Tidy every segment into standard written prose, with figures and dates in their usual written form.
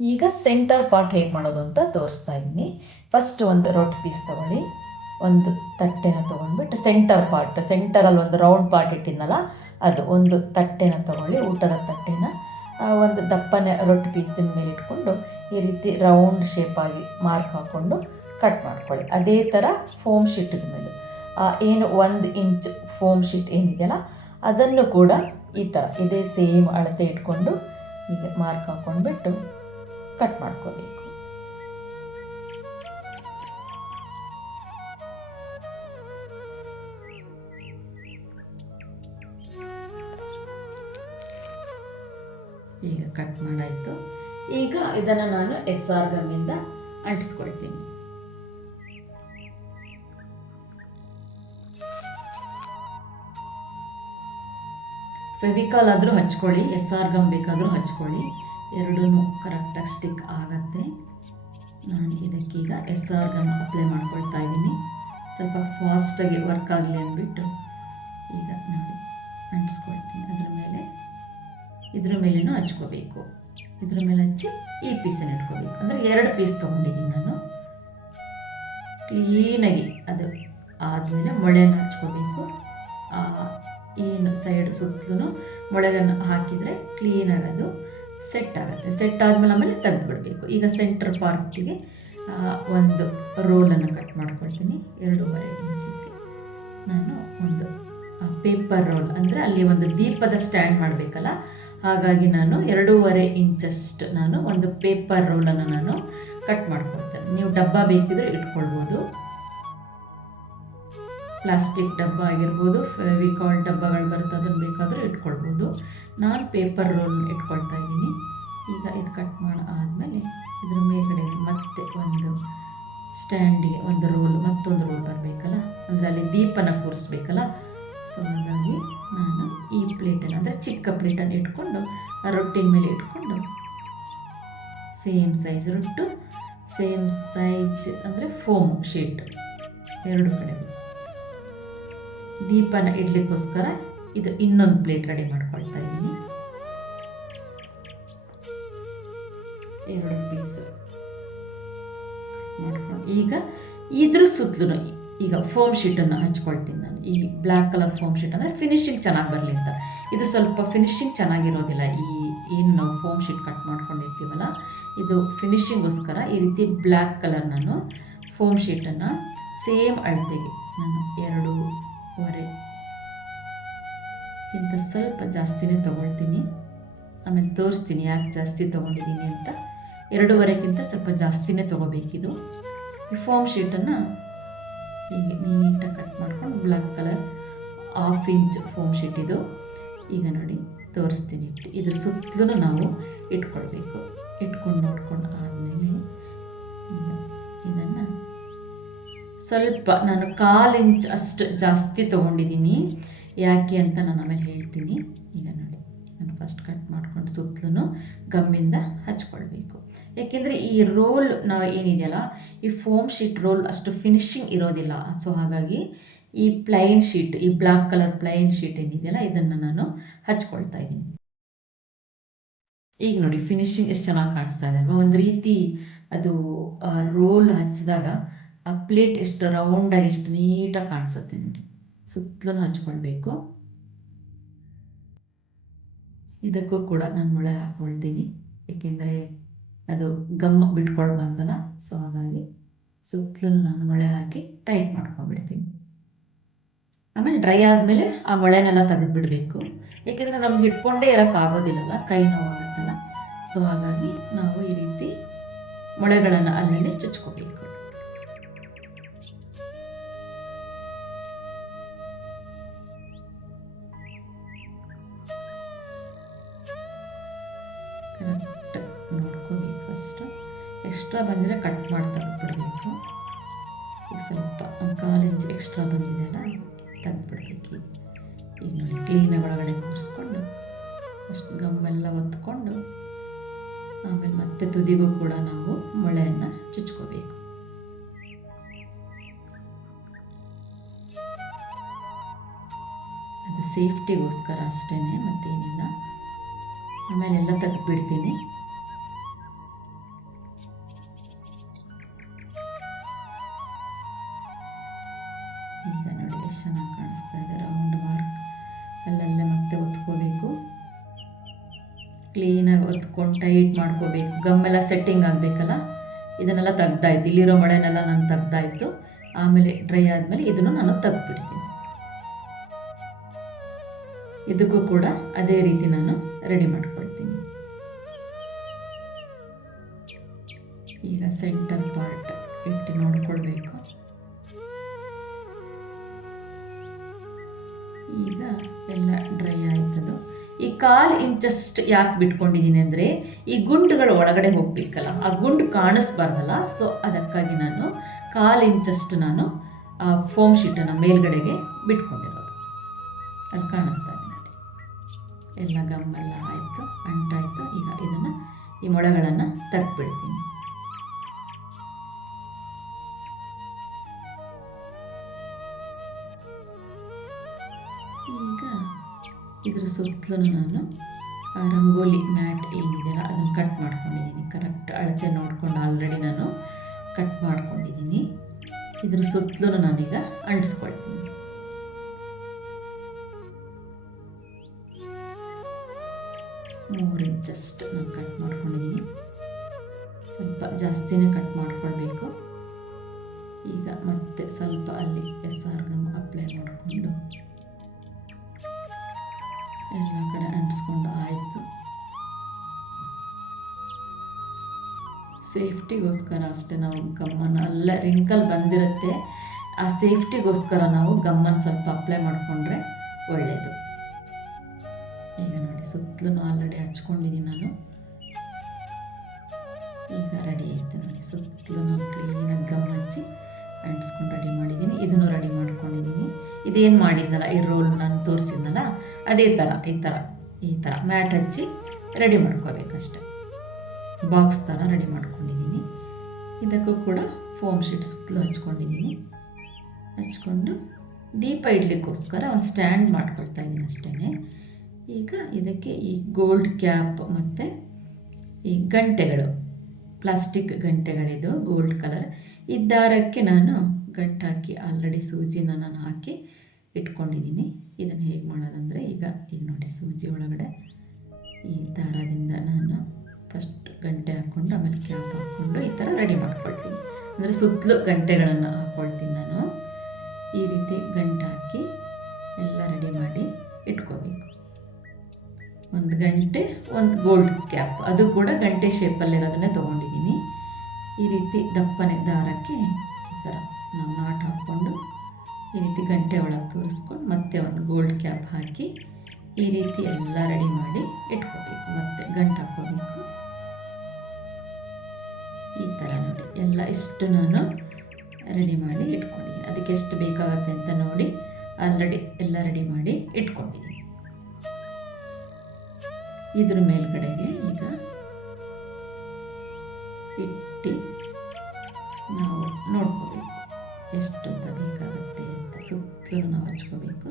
ಈಗ centre part ಹೇಗೆ ಮಾಡೋದು ಅಂತ ತೋರಿಸ್ತಾ ಇದ್ದೀನಿ. ಫಸ್ಟ್ ಒಂದು ರೊಟ್ಟಿ ಪೀಸ್ ತೊಗೊಳ್ಳಿ, ಒಂದು ತಟ್ಟೆನ ತೊಗೊಂಡ್ಬಿಟ್ಟು ಸೆಂಟರಲ್ಲಿ ಒಂದು ರೌಂಡ್ ಪಾರ್ಟ್ ಇಟ್ಟಿದ್ನಲ್ಲ ಅದು ಒಂದು ತಟ್ಟೆನ ತೊಗೊಳ್ಳಿ, ಊಟದ ತಟ್ಟೆನ ಒಂದು ದಪ್ಪನೆ ರೊಟ್ಟಿ ಪೀಸಿನ ಮೇಲೆ ಇಟ್ಕೊಂಡು ಈ ರೀತಿ ರೌಂಡ್ ಶೇಪಾಗಿ ಮಾರ್ಕ್ ಹಾಕ್ಕೊಂಡು ಕಟ್ ಮಾಡ್ಕೊಳ್ಳಿ. ಅದೇ ಥರ ಫೋಮ್ ಶೀಟಿನ ಮೇಲೆ ಏನು 1 ಇಂಚ್ ಫೋಮ್ ಶೀಟ್ ಏನಿದೆಯಲ್ಲ ಅದನ್ನು ಕೂಡ ಈ ಥರ ಇದೇ ಸೇಮ್ ಅಳತೆ ಇಟ್ಕೊಂಡು ಹೀಗೆ ಮಾರ್ಕ್ ಹಾಕ್ಕೊಂಡ್ಬಿಟ್ಟು ಕಟ್ ಮಾಡ್ಕೋಬೇಕು. ಈಗ ಕಟ್ ಮಾಡಾಯಿತು. ಈಗ ಇದನ್ನು ನಾನು SR ಗಮ್ಮಿಂದ ಅಂಟಿಸ್ಕೊಳ್ತೀನಿ. ಫೆವಿಕಾಲ್ ಆದರೂ ಹಚ್ಕೊಳ್ಳಿ, SR ಗಮ್ ಬೇಕಾದರೂ ಹಚ್ಕೊಳ್ಳಿ, ಎರಡೂ ಕರೆಕ್ಟಾಗಿ ಸ್ಟಿಕ್ ಆಗತ್ತೆ. ನಾನು ಇದಕ್ಕೀಗ SR ಗಮ್ ಅಪ್ಲೈ ಮಾಡ್ಕೊಳ್ತಾ ಇದ್ದೀನಿ, ಸ್ವಲ್ಪ ಫಾಸ್ಟಾಗಿ ವರ್ಕ್ ಆಗಲಿ ಅಂದ್ಬಿಟ್ಟು ಈಗ ನೋಡಿ ಅಂಟಿಸ್ಕೊಳ್ತೀನಿ. ಇದ್ರ ಮೇಲೇನೂ ಹಚ್ಕೋಬೇಕು, ಇದ್ರ ಮೇಲೆ ಹಚ್ಚಿ ಈ ಪೀಸನ್ನು ಇಟ್ಕೋಬೇಕು. ಅಂದರೆ 2 ಪೀಸ್ ತೊಗೊಂಡಿದ್ದೀನಿ ನಾನು. ಕ್ಲೀನಾಗಿ ಅದು ಆದಮೇಲೆ ಮೊಳೆಯನ್ನು ಹಚ್ಕೋಬೇಕು. ಏನು ಸೈಡ್ ಸುತ್ತಲೂ ಮೊಳೆಗನ್ನು ಹಾಕಿದರೆ ಕ್ಲೀನಾಗಿ ಅದು ಸೆಟ್ ಆಗುತ್ತೆ. ಸೆಟ್ ಆದಮೇಲೆ ಆಮೇಲೆ ತೆಗೆದುಬಿಡಬೇಕು. ಈಗ ಸೆಂಟರ್ ಪಾರ್ಟಿಗೆ ಒಂದು ರೋಲನ್ನು ಕಟ್ ಮಾಡ್ಕೊಳ್ತೀನಿ. 2.5 ಇಂಚಿಗೆ ನಾನು ಒಂದು ಪೇಪರ್ ರೋಲ್, ಅಂದರೆ ಅಲ್ಲಿ ಒಂದು ದೀಪದ ಸ್ಟ್ಯಾಂಡ್ ಮಾಡಬೇಕಲ್ಲ, ಹಾಗಾಗಿ ನಾನು 2.5 ಇಂಚಷ್ಟು ನಾನು ಒಂದು ಪೇಪರ್ ರೋಲನ್ನು ನಾನು ಕಟ್ ಮಾಡ್ಕೊಳ್ತೇನೆ. ನೀವು ಡಬ್ಬ ಬೇಕಿದ್ರೆ ಇಟ್ಕೊಳ್ಬೋದು, ಪ್ಲಾಸ್ಟಿಕ್ ಡಬ್ಬ ಆಗಿರ್ಬೋದು, ಫೆವಿಕಾಲ್ ಡಬ್ಬಗಳು ಬರುತ್ತೆ ಅದನ್ನು ಬೇಕಾದರೂ ಇಟ್ಕೊಳ್ಬೋದು. ನಾನು ಪೇಪರ್ ರೋಲ್ ಇಟ್ಕೊಳ್ತಾ ಇದ್ದೀನಿ. ಈಗ ಇದು ಕಟ್ ಮಾಡಿ ಆದಮೇಲೆ ಇದ್ರ ಮೇಲ್ಗಡೆ ಮತ್ತೆ ಒಂದು ಸ್ಟ್ಯಾಂಡಿಗೆ ಒಂದು ರೋಲ್, ಮತ್ತೊಂದು ರೋಲ್ ಬರಬೇಕಲ್ಲ, ಅಂದರೆ ಅಲ್ಲಿ ದೀಪನ ಕೂರಿಸ್ಬೇಕಲ್ಲ. ಸೊ ಹಾಗಾಗಿ ನಾನು ಈ ಪ್ಲೇಟನ್ನು, ಅಂದರೆ ಚಿಕ್ಕ ಪ್ಲೇಟನ್ನು ಇಟ್ಕೊಂಡು ಆ ರೊಟ್ಟಿನ ಮೇಲೆ ಇಟ್ಕೊಂಡು ಸೇಮ್ ಸೈಜ್ ರೊಟ್ಟು, ಸೇಮ್ ಸೈಜ್ ಅಂದರೆ ಫೋಮ್ ಶೀಟ್ ಎರಡು ಕಡೆ ದೀಪನ ಇಡ್ಲಿಕ್ಕೋಸ್ಕರ ಇದು ಇನ್ನೊಂದು ಪ್ಲೇಟ್ ರೆಡಿ ಮಾಡ್ಕೊಳ್ತಾ ಇದ್ದೀನಿ. 2 ಪೀಸು ಮಾಡ್ಕೊಂಡು ಈಗ ಇದ್ರ ಸುತ್ತಲೂ ಈಗ ಫೋಮ್ ಶೀಟನ್ನು ಹಚ್ಕೊಳ್ತೀನಿ ನಾನು. ಈ ಬ್ಲ್ಯಾಕ್ ಕಲರ್ ಫೋಮ್ ಶೀಟ್ ಅಂದರೆ ಫಿನಿಶಿಂಗ್ ಚೆನ್ನಾಗಿ ಬರಲಿ ಅಂತ. ಇದು ಸ್ವಲ್ಪ ಫಿನಿಶಿಂಗ್ ಚೆನ್ನಾಗಿರೋದಿಲ್ಲ, ಈ ಏನು ನಾವು ಫೋಮ್ ಶೀಟ್ ಕಟ್ ಮಾಡ್ಕೊಂಡಿರ್ತೀವಲ್ಲ, ಇದು ಫಿನಿಶಿಂಗೋಸ್ಕರ ಈ ರೀತಿ ಬ್ಲ್ಯಾಕ್ ಕಲರ್ ನಾನು ಫೋಮ್ ಶೀಟನ್ನು ಸೇಮ್ ಅಳತೆಗೆ ನಾನು 2.5ಕ್ಕಿಂತ ಸ್ವಲ್ಪ ಜಾಸ್ತಿನೇ ತೊಗೊಳ್ತೀನಿ. ಆಮೇಲೆ ತೋರಿಸ್ತೀನಿ ಯಾಕೆ ಜಾಸ್ತಿ ತೊಗೊಂಡಿದ್ದೀನಿ ಅಂತ. 2.5ಕ್ಕಿಂತ ಸ್ವಲ್ಪ ಜಾಸ್ತಿನೇ ತೊಗೋಬೇಕಿದು. ಈ ಫೋಮ್ ಶೀಟನ್ನು ಹೀಗೆ ನೀಟಾಗಿ ಕಟ್ ಮಾಡ್ಕೊಂಡು black colour 1/2 inch foam sheet ಇದು. ಈಗ ನೋಡಿ ತೋರಿಸ್ತೀನಿ, ಇದ್ರ ಸುತ್ತಲೂ ನಾವು ಇಟ್ಕೊಳ್ಬೇಕು. ಇಟ್ಕೊಂಡು ನೋಡ್ಕೊಂಡು ಆದಮೇಲೆ ಇದನ್ನು ಸ್ವಲ್ಪ ನಾನು 1/4 ಇಂಚ್ ಅಷ್ಟು ಜಾಸ್ತಿ ತೊಗೊಂಡಿದ್ದೀನಿ. ಯಾಕೆ ಅಂತ ನಾನು ಆಮೇಲೆ ಹೇಳ್ತೀನಿ. ಈಗ ನೋಡಿ ಇದನ್ನು ಫಸ್ಟ್ ಕಟ್ ಮಾಡ್ಕೊಂಡು ಸುತ್ತಲೂ ಗಮ್ಮಿಂದ ಹಚ್ಕೊಳ್ಬೇಕು. ಏಕೆಂದರೆ ಈ ರೋಲ್ ನಾವು ಏನಿದೆಯಲ್ಲ, ಈ ಫೋಮ್ ಶೀಟ್ ರೋಲ್ ಅಷ್ಟು ಫಿನಿಶಿಂಗ್ ಇರೋದಿಲ್ಲ. ಸೊ ಹಾಗಾಗಿ ಈ ಪ್ಲೈನ್ ಶೀಟ್, ಈ ಬ್ಲ್ಯಾಕ್ ಕಲರ್ ಪ್ಲೈನ್ ಶೀಟ್ ಏನಿದೆಯಲ್ಲ ಇದನ್ನು ನಾನು ಹಚ್ಕೊಳ್ತಾ ಇದ್ದೀನಿ. ಈಗ ನೋಡಿ ಫಿನಿಶಿಂಗ್ ಎಷ್ಟು ಚೆನ್ನಾಗಿ ಕಾಣಿಸ್ತಾ ಇದೆ ಅಲ್ವಾ. ಒಂದು ರೀತಿ ಅದು ರೋಲ್ ಹಚ್ಚಿದಾಗ ಆ ಪ್ಲೇಟ್ ಎಷ್ಟು ರೌಂಡಾಗಿ ಎಷ್ಟು ನೀಟಾಗಿ ಕಾಣಿಸುತ್ತೆ ನೋಡಿ. ಸುತ್ತಲೂ ಹಚ್ಕೊಳ್ಬೇಕು. ಇದಕ್ಕೂ ಕೂಡ ನಾನು ಮೊಳೆ ಹಾಕ್ಕೊಳ್ತೀನಿ, ಏಕೆಂದರೆ ಅದು ಗಮ್ ಬಿಟ್ಕೊಳ್ಬಾರ್ದಲ್ಲ. ಸೊ ಹಾಗಾಗಿ ಸುತ್ತಲೂ ನಾನು ಮೊಳೆ ಹಾಕಿ ಟೈಟ್ ಮಾಡ್ಕೊಂಡ್ಬಿಡ್ತೀನಿ. ಆಮೇಲೆ ಡ್ರೈ ಆದಮೇಲೆ ಆ ಮೊಳೆನೆಲ್ಲ ತೆಗೆದುಬಿಡಬೇಕು, ಏಕೆಂದರೆ ನಮ್ಗೆ ಇಟ್ಕೊಂಡೇ ಇರೋಕ್ಕಾಗೋದಿಲ್ಲಲ್ಲ, ಕೈ ನೋವಾಗುತ್ತಲ್ಲ. ಸೊ ಹಾಗಾಗಿ ನಾವು ಈ ರೀತಿ ಮೊಳೆಗಳನ್ನು ಅಲ್ಲಲ್ಲಿ ಚುಚ್ಕೋಬೇಕು. ಕರೆಕ್ಟ್ ನೋಡ್ಕೋಬೇಕು. ಫಸ್ಟ್ ಎಕ್ಸ್ಟ್ರಾ ಬಂದರೆ ಕಟ್ ಮಾಡಿ ತೆಗೆದುಬಿಡಬೇಕು. ಈಗ ಸ್ವಲ್ಪ 1/4 ಇಂಚ್ ಎಕ್ಸ್ಟ್ರಾ ಬಂದಿದೆಯಲ್ಲ, ತೆಗೆದುಬಿಡ್ಬೇಕು. ಈಗ ನೋಡಿ ಕ್ಲೀನಾಗಿ ಒಳಗಡೆ ಕೂರಿಸ್ಕೊಂಡು ಅಷ್ಟು ಗಮ್ಮೆಲ್ಲ ಒತ್ಕೊಂಡು ಆಮೇಲೆ ಮತ್ತೆ ತುದಿಗೂ ಕೂಡ ನಾವು ಮೊಳೆಯನ್ನು ಚುಚ್ಕೋಬೇಕು. ಅದು ಸೇಫ್ಟಿಗೋಸ್ಕರ ಅಷ್ಟೇ, ಮತ್ತೇನಿಲ್ಲ. ಆಮೇಲೆ ಎಲ್ಲ ತೆಗೆದುಬಿಡ್ತೀನಿ. ಹಾಕ್ಕೊಂಡು ಟೈಟ್ ಮಾಡ್ಕೋಬೇಕು. ಗಮ್ಮೆಲ್ಲ ಸೆಟ್ಟಿಂಗ್ ಆಗಬೇಕಲ್ಲ, ಇದನ್ನೆಲ್ಲ ತೆಗ್ದಾಯ್ತು, ಇಲ್ಲಿರೋ ಮಳೆನೆಲ್ಲ ನಾನು ತೆಗ್ದಾಯ್ತು. ಆಮೇಲೆ ಡ್ರೈ ಆದಮೇಲೆ ಇದನ್ನು ನಾನು ತೆಗ್ದುಬಿಡ್ತೀನಿ. ಇದಕ್ಕೂ ಕೂಡ ಅದೇ ರೀತಿ ನಾನು ರೆಡಿ ಮಾಡ್ಕೊಳ್ತೀನಿ. ಈಗ ಸೆಂಟರ್ ಪಾರ್ಟ್ ಇಟ್ಟು ನೋಡ್ಕೊಳ್ಬೇಕು. ಈಗ ಎಲ್ಲ ಡ್ರೈ ಆಯ್ತದು. ಈ 1/4 ಇಂಚಷ್ಟು ಯಾಕೆ ಬಿಟ್ಕೊಂಡಿದ್ದೀನಿ ಅಂದರೆ ಈ ಗುಂಡುಗಳು ಒಳಗಡೆ ಹೋಗಬೇಕಲ್ಲ, ಆ ಗುಂಡು ಕಾಣಿಸ್ಬಾರ್ದಲ್ಲ. ಸೊ ಅದಕ್ಕಾಗಿ ನಾನು 1/4 ಇಂಚಷ್ಟು ನಾನು ಆ ಫೋಮ್ ಶೀಟನ್ನು ಮೇಲ್ಗಡೆಗೆ ಬಿಟ್ಕೊಂಡಿರೋದು. ಅಲ್ಲಿ ಕಾಣಿಸ್ತಾ ಇದೆ ನೋಡಿ, ಎಲ್ಲ ಗಮ್ಮೆಲ್ಲ ಆಯಿತು, ಅಂಟಾಯಿತು. ಈಗ ಇದನ್ನು ಈ ಮೊಳೆಗಳನ್ನು ತೆಗೆದುಬಿಡ್ತೀನಿ. ಈಗ ಇದ್ರ ಸುತ್ತಲೂ ನಾನು ರಂಗೋಲಿ ಮ್ಯಾಟ್ ಏನಿದೆಯಲ್ಲ ಅದನ್ನು ಕಟ್ ಮಾಡ್ಕೊಂಡಿದ್ದೀನಿ. ಕರೆಕ್ಟ್ ಅಳತೆ ನೋಡ್ಕೊಂಡು ಆಲ್ರೆಡಿ ನಾನು ಕಟ್ ಮಾಡ್ಕೊಂಡಿದ್ದೀನಿ. ಇದ್ರ ಸುತ್ತಲೂ ನಾನೀಗ ಅಂಟಿಸ್ಕೊಳ್ತೀನಿ. ಮೂರು ಇಂಚಷ್ಟು ನಾನು ಕಟ್ ಮಾಡ್ಕೊಂಡಿದ್ದೀನಿ. ಸ್ವಲ್ಪ ಜಾಸ್ತಿನೇ ಕಟ್ ಮಾಡ್ಕೊಳ್ಬೇಕು. ಈಗ ಮತ್ತೆ ಸ್ವಲ್ಪ ಅಲ್ಲಿ SR ಗಮ್ ಅಪ್ಲೈ ಮಾಡಿಕೊಂಡು ಎಲ್ಲ ಕಡೆ ಅಂಟಿಸ್ಕೊಂಡು ಆಯಿತು. ಸೇಫ್ಟಿಗೋಸ್ಕರ ಅಷ್ಟೇ ನಾವು ಗಮ್ಮನ್ನು, ಎಲ್ಲ ರಿಂಕಲ್ ಬಂದಿರುತ್ತೆ, ಆ ಸೇಫ್ಟಿಗೋಸ್ಕರ ನಾವು ಗಮ್ಮನ್ನು ಸ್ವಲ್ಪ ಅಪ್ಲೈ ಮಾಡಿಕೊಂಡ್ರೆ ಒಳ್ಳೆಯದು. ಈಗ ನೋಡಿ ಸುತ್ತಲೂ ಆಲ್ರೆಡಿ ಹಚ್ಕೊಂಡಿದ್ದೀನಿ ನಾನು. ಈಗ ರೆಡಿ ಆಯಿತು ನೋಡಿ, ಸುತ್ತಲೂ ನಾನು ಕ್ಲೀನಾಗಿ ಗಮ್ ಹಚ್ಚಿ ಅಂಟಿಸ್ಕೊಂಡು ರೆಡಿ ಮಾಡಿದ್ದೀನಿ. ಇದನ್ನು ರೆಡಿ ಮಾಡ್ಕೊಂಡಿದ್ದೀನಿ. ಇದೇನು ಮಾಡಿದ್ನಲ್ಲ, ಈ ರೋಲ್ ನಾನು ತೋರಿಸಿದ್ನಲ್ಲ ಅದೇ ಥರ ಈ ಥರ ಮ್ಯಾಟ್ ಹಚ್ಚಿ ರೆಡಿ ಮಾಡ್ಕೋಬೇಕಷ್ಟೆ. ಬಾಕ್ಸ್ ಥರ ರೆಡಿ ಮಾಡ್ಕೊಂಡಿದ್ದೀನಿ. ಇದಕ್ಕೂ ಕೂಡ ಫೋಮ್ ಶೀಟ್ ಸುತ್ತಲೂ ಹಚ್ಕೊಂಡಿದ್ದೀನಿ. ಹಚ್ಕೊಂಡು ದೀಪ ಇಡಲಿಕ್ಕೋಸ್ಕರ ಒಂದು ಸ್ಟ್ಯಾಂಡ್ ಮಾಡ್ಕೊಳ್ತಾ ಇದ್ದೀನಿ ಅಷ್ಟೇ. ಈಗ ಇದಕ್ಕೆ ಈ ಗೋಲ್ಡ್ ಕ್ಯಾಪ್ ಮತ್ತು ಈ ಗಂಟೆಗಳು, ಪ್ಲಾಸ್ಟಿಕ್ ಗಂಟೆಗಳಿದು ಗೋಲ್ಡ್ ಕಲರ್, ಈ ದಾರಕ್ಕೆ ನಾನು ಗಂಟು ಹಾಕಿ ಆಲ್ರೆಡಿ ಸೂಜಿನ ನಾನು ಹಾಕಿ ಇಟ್ಕೊಂಡಿದ್ದೀನಿ. ಇದನ್ನು ಹೇಗೆ ಮಾಡೋದಂದರೆ ಈಗ ನೋಡಿ ಸೂಜಿ ಒಳಗಡೆ ಈ ದಾರದಿಂದ ನಾನು ಫಸ್ಟ್ ಗಂಟೆ ಹಾಕ್ಕೊಂಡು ಆಮೇಲೆ ಕ್ಯಾಪ್ ಹಾಕ್ಕೊಂಡು ಈ ಥರ ರೆಡಿ ಮಾಡ್ಕೊಳ್ತೀನಿ. ಅಂದರೆ ಸುತ್ತಲೂ ಗಂಟೆಗಳನ್ನು ಹಾಕ್ಕೊಳ್ತೀನಿ ನಾನು. ಈ ರೀತಿ ಗಂಟೆ ಹಾಕಿ ಎಲ್ಲ ರೆಡಿ ಮಾಡಿ ಇಟ್ಕೋಬೇಕು. ಒಂದು ಗಂಟೆ, ಒಂದು ಗೋಲ್ಡ್ ಕ್ಯಾಪ್, ಅದು ಕೂಡ ಗಂಟೆ ಶೇಪಲ್ಲಿರೋದನ್ನೇ ತೊಗೊಂಡಿದ್ದೀನಿ. ಈ ರೀತಿ ದಪ್ಪನೆ ದಾರಕ್ಕೆ ಈ ಥರ ನಾವು ನಾಟ್ ಹಾಕ್ಕೊಂಡು ಈ ರೀತಿ ಗಂಟೆ ಒಳಗೆ ತೋರಿಸ್ಕೊಂಡು ಮತ್ತೆ ಒಂದು ಗೋಲ್ಡ್ ಕ್ಯಾಪ್ ಹಾಕಿ ಈ ರೀತಿ ಎಲ್ಲ ರೆಡಿ ಮಾಡಿ ಇಟ್ಕೋಬೇಕು. ಮತ್ತು ಗಂಟು ಹಾಕ್ಕೋಬೇಕು. ಈ ಥರ ನೋಡಿ ಎಲ್ಲ ಇಷ್ಟು ನಾನು ರೆಡಿ ಮಾಡಿ ಇಟ್ಕೊಂಡಿದ್ದೀನಿ. ಅದಕ್ಕೆ ಎಷ್ಟು ಬೇಕಾಗತ್ತೆ ಅಂತ ನೋಡಿ ಆಲ್ರೆಡಿ ಎಲ್ಲ ರೆಡಿ ಮಾಡಿ ಇಟ್ಕೊಂಡಿದ್ದೀನಿ. ಇದ್ರ ಮೇಲ್ಗಡೆಗೆ ಈಗ ಇಟ್ಟು ನಾವು ನೋಡ್ಕೋಬೇಕು ಎಷ್ಟು ಬೇಕಾಗುತ್ತೆ ಅಂತ. ಸುತ್ತಲೂ ನಾವು ಹಚ್ಕೋಬೇಕು.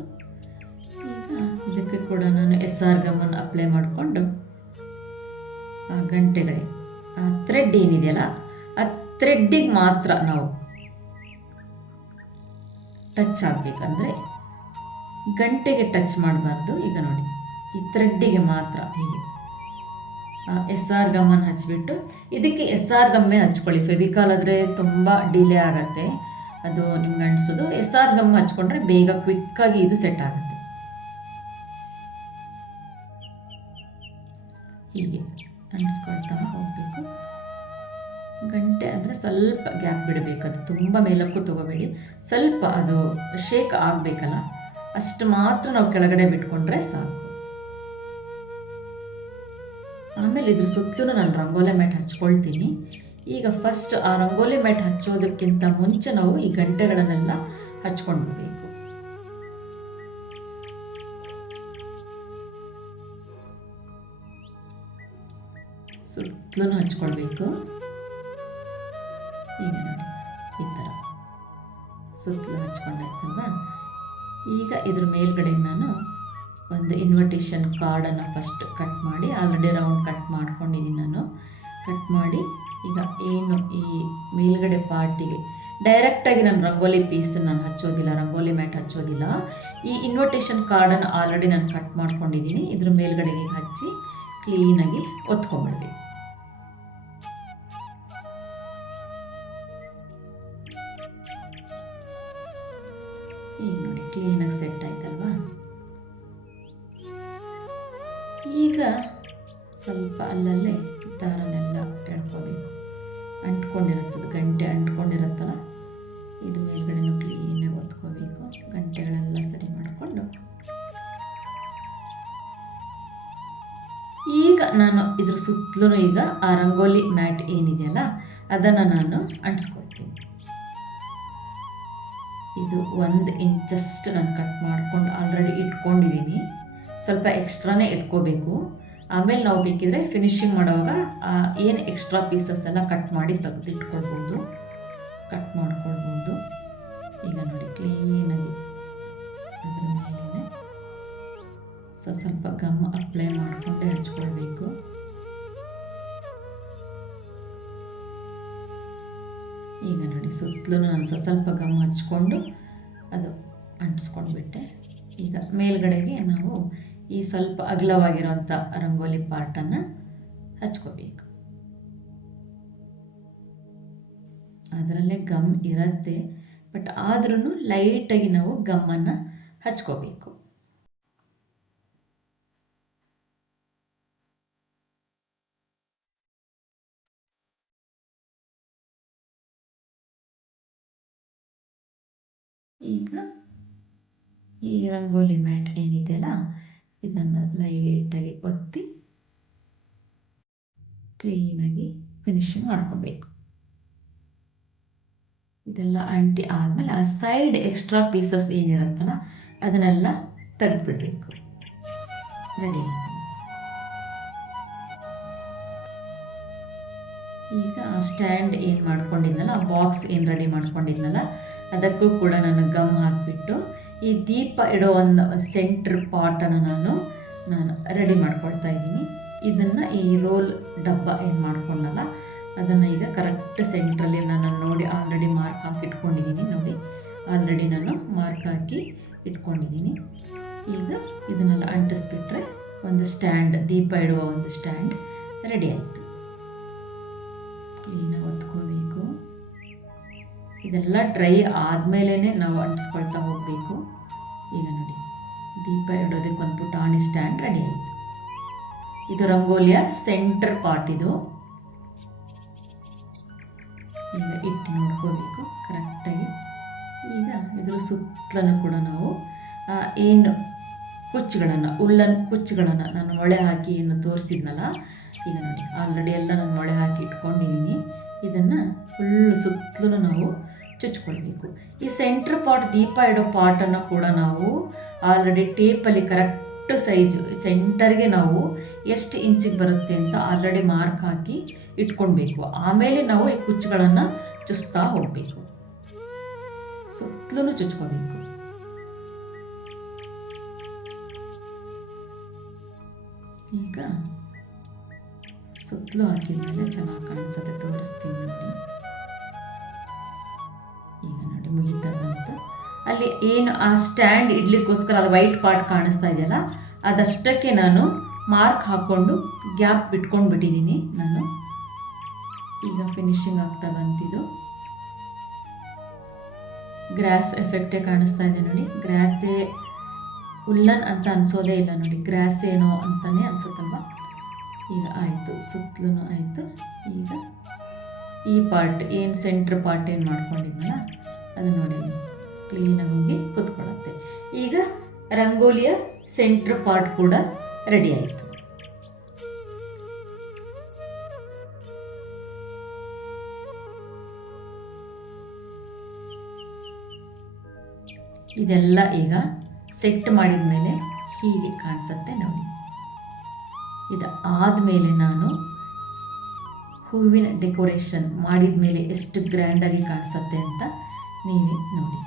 ಈಗ ಇದಕ್ಕೆ ಕೂಡ ನಾನು SR ಗಮ್ಮನ್ನು ಅಪ್ಲೈ ಮಾಡಿಕೊಂಡು ಆ ಗಂಟೆಗಳಿಗೆ ಆ ಥ್ರೆಡ್ ಏನಿದೆಯಲ್ಲ ಆ ಥ್ರೆಡ್ಡಿಗೆ ಮಾತ್ರ ನಾವು ಟಚ್ ಆಗಬೇಕಂದ್ರೆ ಗಂಟೆಗೆ ಟಚ್ ಮಾಡಬಾರ್ದು. ಈಗ ನೋಡಿ ಈ ಥ್ರೆಡ್ಡಿಗೆ ಮಾತ್ರ ಹೀಗೆ SR ಗಮ್ಮನ್ನು ಹಚ್ಚಿಬಿಟ್ಟು ಇದಕ್ಕೆ SR ಗಮ್ಮೇ ಹಚ್ಕೊಳ್ಳಿ. ಫೆವಿಕಾಲ್ ಆದರೆ ತುಂಬ ಡಿಲೇ ಆಗುತ್ತೆ, ಅದು ನಿಮ್ಗೆ ಅಂಟಿಸೋದು. SR ಗಮ್ ಹಚ್ಕೊಂಡ್ರೆ ಬೇಗ ಕ್ವಿಕ್ಕಾಗಿ ಇದು ಸೆಟ್ ಆಗುತ್ತೆ. ಹೀಗೆ ಅಂಟಿಸ್ಕೊಳ್ತಾ ಹೋಗಬೇಕು. ಗಂಟೆ ಅಂದರೆ ಸ್ವಲ್ಪ ಗ್ಯಾಪ್ ಬಿಡಬೇಕು, ಅದು ತುಂಬ ಮೇಲಕ್ಕೂ ತೊಗೋಬೇಡಿ. ಸ್ವಲ್ಪ ಅದು ಶೇಕ್ ಆಗಬೇಕಲ್ಲ ಅಷ್ಟು ಮಾತ್ರ ನಾವು ಕೆಳಗಡೆ ಬಿಟ್ಕೊಂಡ್ರೆ ಸಾಕು. ಆಮೇಲೆ ಇದ್ರ ಸುತ್ತಲೂ ನಾನು ರಂಗೋಲಿ ಮ್ಯಾಟ್ ಹಚ್ಕೊಳ್ತೀನಿ. ಈಗ ಫಸ್ಟ್ ಆ ರಂಗೋಲಿ ಮ್ಯಾಟ್ ಹಚ್ಚೋದಕ್ಕಿಂತ ಮುಂಚೆ ನಾವು ಈ ಗಂಟೆಗಳನ್ನೆಲ್ಲ ಹಚ್ಕೊಂಡ್ಬಿಡ್ಬೇಕು. ಸುತ್ತಲೂ ಹಚ್ಕೊಳ್ಬೇಕು. ಈಗ ನೋಡಿ ಈ ಥರ ಸುತ್ತಲೂ ಹಚ್ಕೊಂಡಾಯ್ತಲ್ವಾ. ಈಗ ಇದ್ರ ಮೇಲ್ಗಡೆ ನಾನು ಒಂದು ಇನ್ವಿಟೇಷನ್ ಕಾರ್ಡನ್ನು ಫಸ್ಟ್ ಕಟ್ ಮಾಡಿ, ಆಲ್ರೆಡಿ ರೌಂಡ್ ಕಟ್ ಮಾಡ್ಕೊಂಡಿದ್ದೀನಿ ನಾನು. ಕಟ್ ಮಾಡಿ ಈಗ ಏನು ಈ ಮೇಲ್ಗಡೆ ಪಾರ್ಟಿಗೆ ಡೈರೆಕ್ಟಾಗಿ ನಾನು ರಂಗೋಲಿ ಪೀಸ್ ನಾನು ಹಚ್ಚೋದಿಲ್ಲ, ರಂಗೋಲಿ ಮ್ಯಾಟ್ ಹಚ್ಚೋದಿಲ್ಲ. ಈ ಇನ್ವಿಟೇಷನ್ ಕಾರ್ಡನ್ನು ಆಲ್ರೆಡಿ ನಾನು ಕಟ್ ಮಾಡ್ಕೊಂಡಿದ್ದೀನಿ. ಇದ್ರ ಮೇಲ್ಗಡೆಗೆ ಹಚ್ಚಿ ಕ್ಲೀನಾಗಿ ಒತ್ಕೊಂಡ್ಬಿಡ್ಬೇಕು. ಈಗ ನೋಡಿ ಕ್ಲೀನಾಗಿ ಸೆಟ್ ಆಯ್ತಲ್ವಾ. ಈಗ ಸ್ವಲ್ಪ ಅಲ್ಲಲ್ಲೇ ದಾರನೆಲ್ಲ ಎಳ್ಕೋಬೇಕು. ಅಂಟ್ಕೊಂಡಿರುತ್ತದು ಗಂಟೆ ಅಂಟ್ಕೊಂಡಿರುತ್ತಲ್ಲ, ಇದು ಮೇಲ್ಗಡೆನೂ ಕ್ಲೀನಾಗಿ ಒತ್ಕೋಬೇಕು. ಗಂಟೆಗಳೆಲ್ಲ ಸರಿ ಮಾಡಿಕೊಂಡು ಈಗ ನಾನು ಇದ್ರ ಸುತ್ತಲೂ ಈಗ ಆ ರಂಗೋಲಿ ಮ್ಯಾಟ್ ಏನಿದೆಯಲ್ಲ ಅದನ್ನು ನಾನು ಅಂಟಿಸ್ಕೊಳ್ತೀನಿ. ಇದು 1 ಇಂಚಷ್ಟು ನಾನು ಕಟ್ ಮಾಡ್ಕೊಂಡು ಆಲ್ರೆಡಿ ಇಟ್ಕೊಂಡಿದ್ದೀನಿ. ಸ್ವಲ್ಪ ಎಕ್ಸ್ಟ್ರಾನೇ ಇಟ್ಕೋಬೇಕು. ಆಮೇಲೆ ನಾವು ಬೇಕಿದ್ರೆ ಫಿನಿಶಿಂಗ್ ಮಾಡುವಾಗ ಏನು ಎಕ್ಸ್ಟ್ರಾ ಪೀಸಸ್ ಎಲ್ಲ ಕಟ್ ಮಾಡಿ ತೆಗೆದಿಟ್ಕೊಳ್ಬೋದು, ಕಟ್ ಮಾಡ್ಕೊಳ್ಬೋದು. ಈಗ ನೋಡಿ ಕ್ಲೀನಾಗಿ ಅದ್ರ ಮೇಲೇ ಸ್ವಲ್ಪ ಗಮ್ ಅಪ್ಲೈ ಮಾಡಿಕೊಂಡೇ ಹಚ್ಕೊಳ್ಬೇಕು. ಈಗ ನೋಡಿ ಸುತ್ತಲೂ ನಾನು ಸ್ವಲ್ಪ ಗಮ್ ಹಚ್ಕೊಂಡು ಅದು ಅಂಟಿಸ್ಕೊಂಡ್ಬಿಟ್ಟೆ. ಈಗ ಮೇಲ್ಗಡೆಗೆ ನಾವು ಈ ಸ್ವಲ್ಪ ಅಗಲವಾಗಿರೋಂಥ ರಂಗೋಲಿ ಪಾರ್ಟನ್ನು ಹಚ್ಕೋಬೇಕು. ಅದರಲ್ಲೇ ಗಮ್ ಇರುತ್ತೆ, ಬಟ್ ಆದ್ರೂ ಲೈಟಾಗಿ ನಾವು ಗಮ್ಮನ್ನು ಹಚ್ಕೋಬೇಕು. ಈಗ ಈ ರಂಗೋಲಿ ಮ್ಯಾಟ್ ಏನಿದೆಯಲ್ಲ ಇದನ್ನು ಲೈಟಾಗಿ ಒತ್ತಿ ಕ್ಲೀನಾಗಿ ಫಿನಿಶಿಂಗ್ ಮಾಡ್ಕೋಬೇಕು. ಇದೆಲ್ಲ ಅಂಟಿ ಆದಮೇಲೆ ಆ ಸೈಡ್ ಎಕ್ಸ್ಟ್ರಾ ಪೀಸಸ್ ಏನಿರುತ್ತಲ್ಲ ಅದನ್ನೆಲ್ಲ ತೆಗೆದುಬಿಡ್ಬೇಕು. ರೆಡಿ. ಈಗ ಆ ಸ್ಟ್ಯಾಂಡ್ ಏನು ಮಾಡ್ಕೊಂಡಿದ್ನಲ್ಲ, ಆ ಬಾಕ್ಸ್ ಏನು ರೆಡಿ ಮಾಡ್ಕೊಂಡಿದ್ನಲ್ಲ ಅದಕ್ಕೂ ಕೂಡ ನಾನು ಗಮ್ ಹಾಕಿಬಿಟ್ಟು ಈ ದೀಪ ಇಡೋ ಒಂದು ಸೆಂಟ್ರ್ ಪಾಟನ್ನು ನಾನು ರೆಡಿ ಮಾಡ್ಕೊಳ್ತಾ ಇದ್ದೀನಿ. ಇದನ್ನು ಈ ರೋಲ್ ಡಬ್ಬ ಏನು ಮಾಡ್ಕೊಂಡಲ್ಲ ಅದನ್ನು ಈಗ ಕರೆಕ್ಟ್ ಸೆಂಟ್ರಲ್ಲಿ ನಾನು ನೋಡಿ ಆಲ್ರೆಡಿ ಮಾರ್ಕ್ ಹಾಕಿ ಇಟ್ಕೊಂಡಿದ್ದೀನಿ. ನೋಡಿ ಆಲ್ರೆಡಿ ನಾನು ಮಾರ್ಕ್ ಹಾಕಿ ಇಟ್ಕೊಂಡಿದ್ದೀನಿ. ಈಗ ಇದನ್ನೆಲ್ಲ ಅಂಟಿಸ್ಬಿಟ್ರೆ ಒಂದು ಸ್ಟ್ಯಾಂಡ್, ದೀಪ ಇಡುವ ಒಂದು ಸ್ಟ್ಯಾಂಡ್ ರೆಡಿ ಆಯಿತು. ಕ್ಲೀನಾಗಿ ಒತ್ಕೋಬೇಕು. ಇದೆಲ್ಲ ಡ್ರೈ ಆದಮೇಲೆ ನಾವು ಅಂಟಿಸ್ಕೊಳ್ತಾ ಹೋಗಬೇಕು. ಈಗ ನೋಡಿ ದೀಪ ಇಡೋದಕ್ಕೆ ಒಂದು ಪುಟಾಣಿ ಸ್ಟ್ಯಾಂಡ್ ರೆಡಿ ಆಯಿತು. ಇದು ರಂಗೋಲಿಯ ಸೆಂಟರ್ ಪಾರ್ಟ್. ಇದು ಈಗ ಇಟ್ಟು ನೋಡ್ಕೋಬೇಕು ಕರೆಕ್ಟಾಗಿ. ಈಗ ಇದ್ರ ಸುತ್ತಲೂ ಕೂಡ ನಾವು ಏನು ಕುಚ್ಚುಗಳನ್ನು, ಉಲ್ಲನ್ ಕುಚ್ಚುಗಳನ್ನು ನಾನು ಮೊಳೆ ಹಾಕಿ ಏನು ತೋರಿಸಿದ್ನಲ್ಲ, ಈಗ ನೋಡಿ ಆಲ್ರೆಡಿ ಎಲ್ಲ ನಾನು ಮೊಳೆ ಹಾಕಿ ಇಟ್ಕೊಂಡಿದ್ದೀನಿ. ಇದನ್ನು ಫುಲ್ಲು ಸುತ್ತಲೂ ನಾವು ಚುಚ್ಕೊಳ್ಬೇಕು. ಈ ಸೆಂಟ್ರ್ ಪಾರ್ಟ್, ದೀಪ ಇಡೋ ಪಾರ್ಟನ್ನು ಕೂಡ ನಾವು ಆಲ್ರೆಡಿ ಟೇಪಲ್ಲಿ ಕರೆಕ್ಟ್ ಸೈಜು ಸೆಂಟರ್ಗೆ ನಾವು ಎಷ್ಟು ಇಂಚಿಗೆ ಬರುತ್ತೆ ಅಂತ ಆಲ್ರೆಡಿ ಮಾರ್ಕ್ ಹಾಕಿ ಇಟ್ಕೊಳ್ಬೇಕು. ಆಮೇಲೆ ನಾವು ಈ ಕುಚ್ಚುಗಳನ್ನು ಚುಚ್ತಾ ಹೋಗಬೇಕು. ಸುತ್ತಲೂ ಚುಚ್ಕೋಬೇಕು. ಈಗ ಸುತ್ತಲೂ ಹಾಕಿದ್ಮೇಲೆ ಚೆನ್ನಾಗಿ ಕಾಣಿಸುತ್ತೆ, ತೋರಿಸ್ತೀನಿ ನೋಡಿ. ಈಗ ನೋಡಿ ಮುಗಿತದಂತ. ಅಲ್ಲಿ ಏನು ಆ ಸ್ಟ್ಯಾಂಡ್ ಇಡ್ಲಿಕ್ಕೋಸ್ಕರ ಅಲ್ಲಿ ವೈಟ್ ಪಾರ್ಟ್ ಕಾಣಿಸ್ತಾ ಇದೆಯಲ್ಲ ಅದಷ್ಟಕ್ಕೆ ನಾನು ಮಾರ್ಕ್ ಹಾಕ್ಕೊಂಡು ಗ್ಯಾಪ್ ಬಿಟ್ಕೊಂಡು ಬಿಟ್ಟಿದ್ದೀನಿ ನಾನು. ಈಗ ಫಿನಿಶಿಂಗ್ ಆಗ್ತಾ ಬಂತಿದ್ದು. ಗ್ರಾಸ್ ಎಫೆಕ್ಟೇ ಕಾಣಿಸ್ತಾ ಇದೆ ನೋಡಿ. ಗ್ರಾಸೇ ಉಲ್ಲನ್ ಅಂತ ಅನ್ಸೋದೇ ಇಲ್ಲ ನೋಡಿ, ಗ್ರಾಸ್ ಏನೋ ಅಂತಾನೆ ಅನ್ಸುತ್ತಲ್ವ. ಈಗ ಆಯಿತು, ಸುತ್ತಲೂ ಆಯಿತು. ಈಗ ಈ ಪಾರ್ಟ್ ಏನು ಸೆಂಟ್ರ್ ಪಾರ್ಟ್ ಏನು ಮಾಡ್ಕೊಂಡಿದ್ನಲ್ಲ ಅದು ನೋಡಿ ಕ್ಲೀನಾಗಿ ಹೋಗಿ ಕೂತ್ಕೊಳ್ಳುತ್ತೆ. ಈಗ ರಂಗೋಲಿಯ ಸೆಂಟ್ರ್ ಪಾರ್ಟ್ ಕೂಡ ರೆಡಿ ಆಯಿತು. ಇದೆಲ್ಲ ಈಗ ಸೆಟ್ ಮಾಡಿದ ಮೇಲೆ ಹೀಗೆ ಕಾಣಿಸುತ್ತೆ ನೋಡಿ. ಇದು ಆದಮೇಲೆ ನಾನು ಹೂವಿನ ಡೆಕೋರೇಷನ್ ಮಾಡಿದ ಮೇಲೆ ಎಷ್ಟು ಗ್ರ್ಯಾಂಡಾಗಿ ಕಾಣಿಸುತ್ತೆ ಅಂತ ನೀವೇ ನೋಡಿ.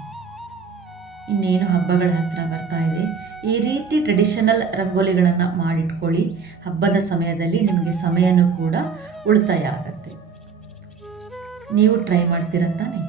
ಇನ್ನೇನು ಹಬ್ಬಗಳ ಹತ್ತಿರ ಬರ್ತಾ ಇದೆ. ಈ ರೀತಿ ಟ್ರೆಡಿಷನಲ್ ರಂಗೋಲಿಗಳನ್ನು ಮಾಡಿಟ್ಕೊಳ್ಳಿ. ಹಬ್ಬದ ಸಮಯದಲ್ಲಿ ನಿಮಗೆ ಸಮಯನೂ ಕೂಡ ಉಳಿತಾಯ ಆಗುತ್ತೆ. ನೀವು ಟ್ರೈ ಮಾಡ್ತೀರ ತಾನೆ?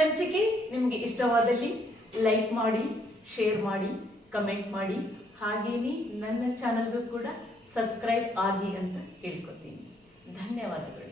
ಸಂಚಿಕೆ ನಿಮಗೆ ಇಷ್ಟವಾದಲ್ಲಿ ಲೈಕ್ ಮಾಡಿ, ಶೇರ್ ಮಾಡಿ, ಕಮೆಂಟ್ ಮಾಡಿ. ಹಾಗೇನೇ ನನ್ನ ಚಾನಲ್ಗೂ ಕೂಡ ಸಬ್ಸ್ಕ್ರೈಬ್ ಆಗಿ ಅಂತ ಕೇಳ್ಕೊತೀನಿ. ಧನ್ಯವಾದಗಳು.